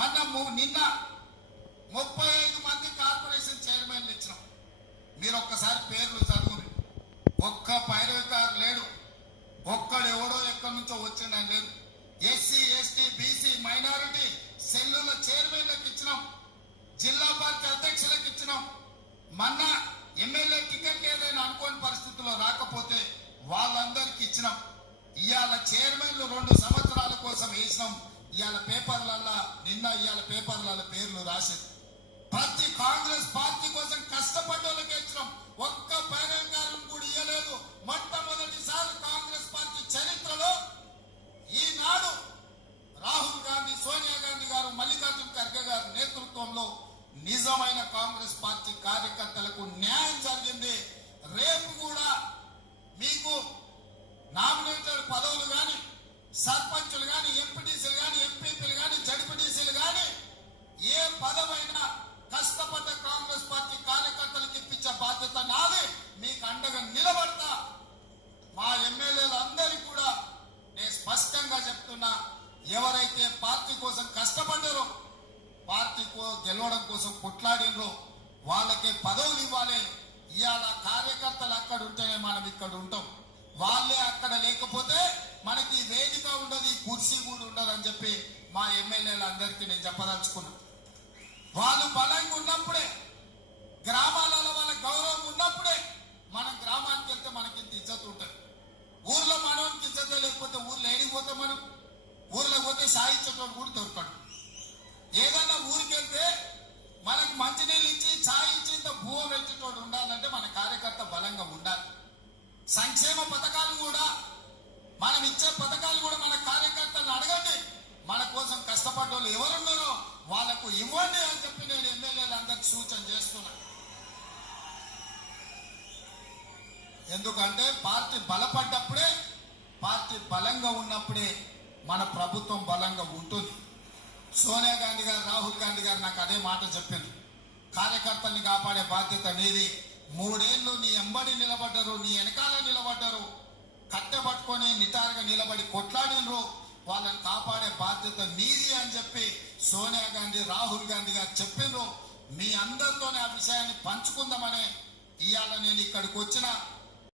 నిన్న 35 మంది కార్పొరేషన్ చైర్మన్లు ఇచ్చినాం. మీరు ఒక్కసారి పేర్లు చదువుని, ఒక్క పైరవికారు లేడు, ఒక్కడు ఎవడో ఎక్కడి నుంచో వచ్చిండని లేదు. ఎస్సీ ఎస్టీ బీసీ మైనారిటీ సెల్లుల చైర్మన్లకు ఇచ్చినాం, జిల్లా పార్టీ అధ్యక్షులకు ఇచ్చినాం. మొన్న ఎమ్మెల్యే టికెట్ ఏదైనా అనుకోని పరిస్థితుల్లో రాకపోతే వాళ్ళందరికీ ఇచ్చినాం. ఇవాళ చైర్మన్లు 2 సంవత్సరాల కోసం వేసినాం. ఇవాళ పేపర్లలో ఇవాళ పేపర్లలో పేర్లు రాసేది. ప్రతి కాంగ్రెస్ పార్టీ కోసం కష్టపడ్డ వాళ్ళకి ఇచ్చినాం. ఒక్క పైరవికారం కూడా ఇవ్వలేదు. మొట్టమొదటిసారి కాంగ్రెస్ పార్టీ చరిత్రలో ఈనాడు రాహుల్ గాంధీ, సోనియా గాంధీ గారు, మల్లికార్జున ఖర్గే గారి నేతృత్వంలో నిజమైన కాంగ్రెస్ పార్టీ కార్యకర్తలకు న్యాయం జరిగింది. రేపు కూడా మీకు నామినేటెడ్ పదవులు కానీ, సర్పంచులు కానీ, ఎంపీటీసీలు కానీ, ఎంపీపీలు కానీ, జడ్పీటీసీలు కానీ ఏ పదవైనా కష్టపడ్డ కాంగ్రెస్ పార్టీ కార్యకర్తలకు ఇప్పించే బాధ్యత నాది. మీకు అండగా నిలబడతా. మా ఎమ్మెల్యేలందరికీ కూడా నేను స్పష్టంగా చెప్తున్నా, ఎవరైతే పార్టీ కోసం కష్టపడ్డారో, పార్టీ గెలవడం కోసం కొట్లాడినరో వాళ్ళకే పదవులు ఇవ్వాలి. ఇవాళ కార్యకర్తలు అక్కడ ఉంటేనే మనం ఇక్కడ ఉంటాం. వాళ్ళే అక్కడ లేకపోతే మనకి వేదిక ఉండదు, కుర్చీ కూడా ఉండదు అని చెప్పి మా ఎమ్మెల్యేలందరికీ నేను చెప్పదలుచుకున్నా. వాళ్ళు బలంగా ఉన్నప్పుడే, గ్రామాలలో వాళ్ళ గౌరవం ఉన్నప్పుడే మనం గ్రామానికి వెళ్తే మనకి ఇంత ఇజ్జత్ ఉంటుంది. ఊర్లో మనకి ఇజ్జత లేకపోతే ఊర్లో ఏడిపోతే మనం ఊర్లో పోతే సాయించేటోడు కూడా దొరకడు. ఏదన్నా ఊరికి వెళ్తే మనకు మంచినీళ్ళు ఇచ్చి ఛాయ్ ఇచ్చి ఇంత భూమ పెట్టేటోడు ఉండాలంటే మన కార్యకర్త బలంగా ఉండాలి. సంక్షేమ పథకాలు కూడా మనం ఇచ్చే పథకాలు కూడా మన కార్యకర్తలను అడగండి. మన కోసం కష్టపడ్డ వాళ్ళు ఎవరున్నారో వాళ్లకు ఇవ్వండి అని చెప్పి నేను ఎమ్మెల్యేలందరికీ సూచన చేస్తున్నా. ఎందుకంటే పార్టీ బలపడ్డప్పుడే, పార్టీ బలంగా ఉన్నప్పుడే మన ప్రభుత్వం బలంగా ఉంటుంది. సోనియా గాంధీ గారు, రాహుల్ గాంధీ గారు నాకు అదే మాట చెప్పింది. కార్యకర్తల్ని కాపాడే బాధ్యత నీది. 3 ఏళ్ళు నీ ఎంబడి నిలబడ్డారు, నీ వెనకాల నిలబడ్డారు, కట్టెపట్టుకొని నిటారుగా నిలబడి కొట్లాడినరు. వాళ్ళని కాపాడే బాధ్యత నీది అని చెప్పి సోనియా గాంధీ, రాహుల్ గాంధీ గారు చెప్పిండ్రు. మీ అందరితోనే ఆ విషయాన్ని పంచుకుందామనే ఇవాళ నేను ఇక్కడికి వచ్చిన